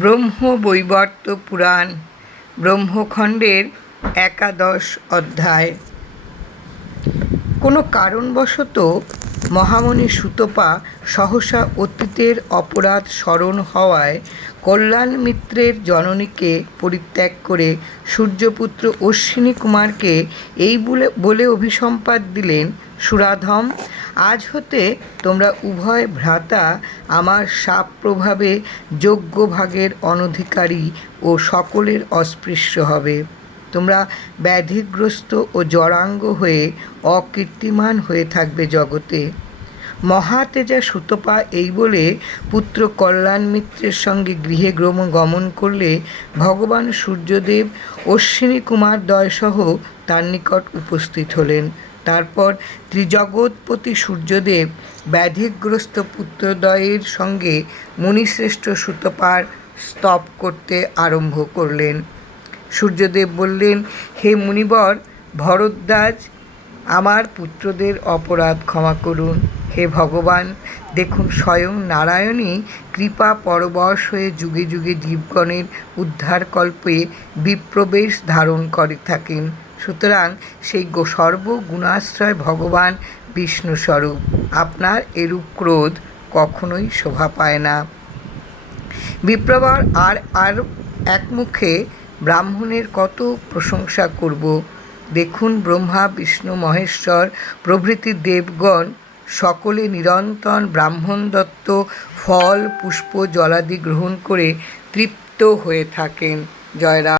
ব্রহ্মবৈবর্ত পুরাণ, ব্রহ্মখণ্ডের একাদশ অধ্যায়। কোনো কারণবশত মহামণি সুতপা সহসা অতীতের অপরাধ স্মরণ হওয়ায় কল্যাণ মিত্রের জননীকে পরিত্যাগ করে সূর্যপুত্র অশ্বিনী কুমারকে এই বলে বলে অভিসম্পাত দিলেন সুরাধম। আজ হতে তোমরা উভয় ভ্রাতা আমার সাপ প্রভাবে যোগ্য ভাগের অনধিকারী ও সকলের অস্পৃশ্য হবে। তোমরা ব্যাধিগ্রস্ত ও জরাঙ্গ হয়ে অকীর্তিমান হয়ে থাকবে জগতে। মহাতেজা সুতপা এই বলে পুত্র কল্যাণ মিত্রের সঙ্গে গৃহে গ্রম গমন করলে ভগবান সূর্যদেব অশ্বিনী কুমার দয়সহ তার নিকট উপস্থিত হলেন। তারপর ত্রিজগৎপতি সূর্যদেব ব্যাধিগ্রস্ত পুত্রদ্বয়ের সঙ্গে মুনিশ্রেষ্ঠ সুতপার স্তব করতে আরম্ভ করলেন। সূর্যদেব বললেন, হে মুনিবর, ভরদ্বাজ, আমার পুত্রদের অপরাধ ক্ষমা করুন। হে ভগবান, দেখুন, স্বয়ং নারায়ণই কৃপা পরবশ হয়ে যুগে যুগে জীবগণের উদ্ধারকল্পে বিপ্রবেশ ধারণ করে থাকেন। সুতরাং সেই সর্বগুণাশ্রয় ভগবান বিষ্ণুস্বরূপ। আপনার এরূপ ক্রোধ কখনোই শোভা পায় না। বিপ্রবর আর আর একমুখে ব্রাহ্মণের কত প্রশংসা করব। দেখুন ব্রহ্মা, বিষ্ণু, মহেশ্বর, প্রভৃতি দেবগণ, সকলে নিরন্তর ব্রাহ্মণ দত্ত ফল, পুষ্প, জলাদি গ্রহণ করে তৃপ্ত হয়ে থাকেন। জয়রাম।